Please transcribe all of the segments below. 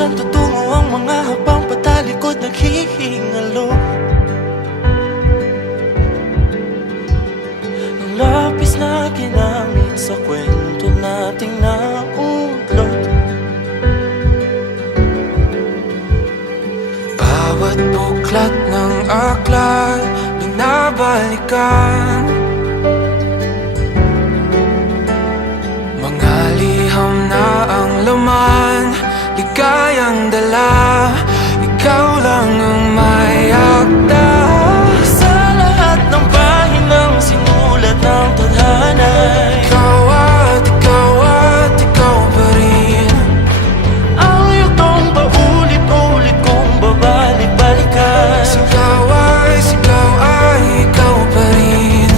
Saan tutungo ang mga habang patalikod naghihingalo? Ang lapis na ginamit sa kwento nating naulot. Bawat buklat ng aklat binabalikan, mga liham na ang laman, ligayang dala, ikaw lang ang may akda. Sa lahat ng pahinang sinulat ng tadhana, ikaw at ikaw pa rin. Ang yugtong paulit-ulit kong babalik-balikan. Sigaw ay ikaw pa rin.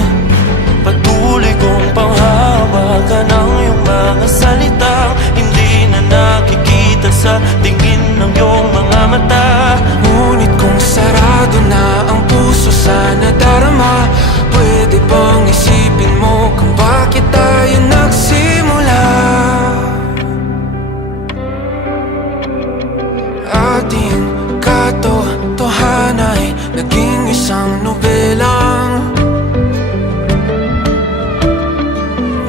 Patuloy kong panghawakan ang iyong mga salitang hindi na nakikita sa tingin ng iyong mga mata. Ngunit kung sarado na ang puso sa nadarama, pwede bang isipin mo kung bakit tayo nagsimula? Ating katotohanan ay naging isang nobelang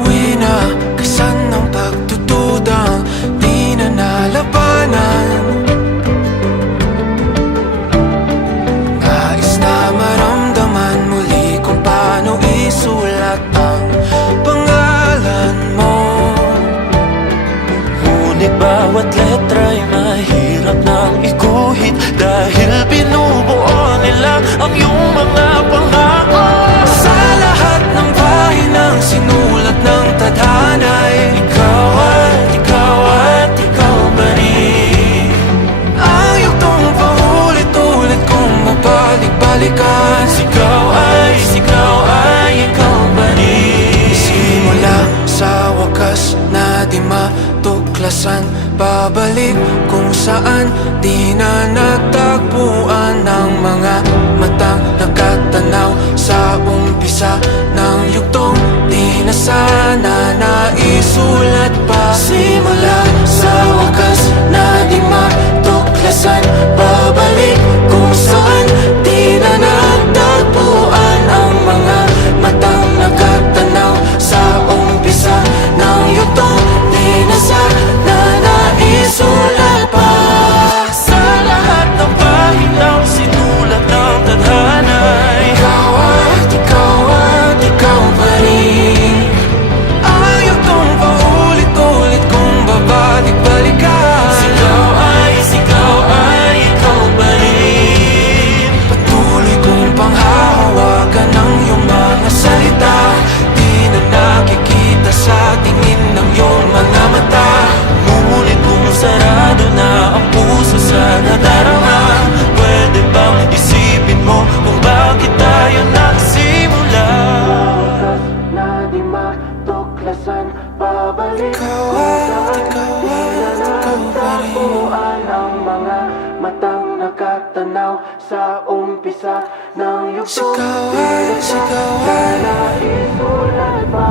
winakasan ng pagtutudang di na nalabanan. Nais na maramdaman muli kung paano isulat ang pangalan mo. Ngunit bawat letra'y mahirap nang iguhit, dahil binubuo nila ang iyong mga pangako. Sa lahat ng pahinang sinulat ng tadhana, ikaw ikaw pa rin. Ang yugtong paulit-ulit kong mabalik-balikan. Sigaw ay ikaw pa rin. Simula sa wakas na di matuklasan, babalik kung saan di na natagpuan ng mga matang nakatanaw sa umpisa ng yugtong di na sana naisulat pa. Simula sa wakas na di matuklasan, babalik kung saan di na natagpuan ang mga matang nakatanaw sa umpisa ng yugtong di na sana naisulat pa. Sa lahat ng pahinang sinulat ng tadhana, ikaw pa rin. Ang yugtong paulit-ulit kong babalik-balikan. Sigaw ay ikaw pa rin. Patuloy kong panghahawakan ang iyong mga salita, di na nakikita sa tingin ng iyong mga mata. Ngunit kung sarado na ang puso sa nadarama, pwede bang isipin mo kung bakit tayo nagsimula? Na di matuklasan, babalik ikaw pa rin. Ang mga matang nakatanaw sa umpisa ng yugtong. Sigaw ay naisulat pa.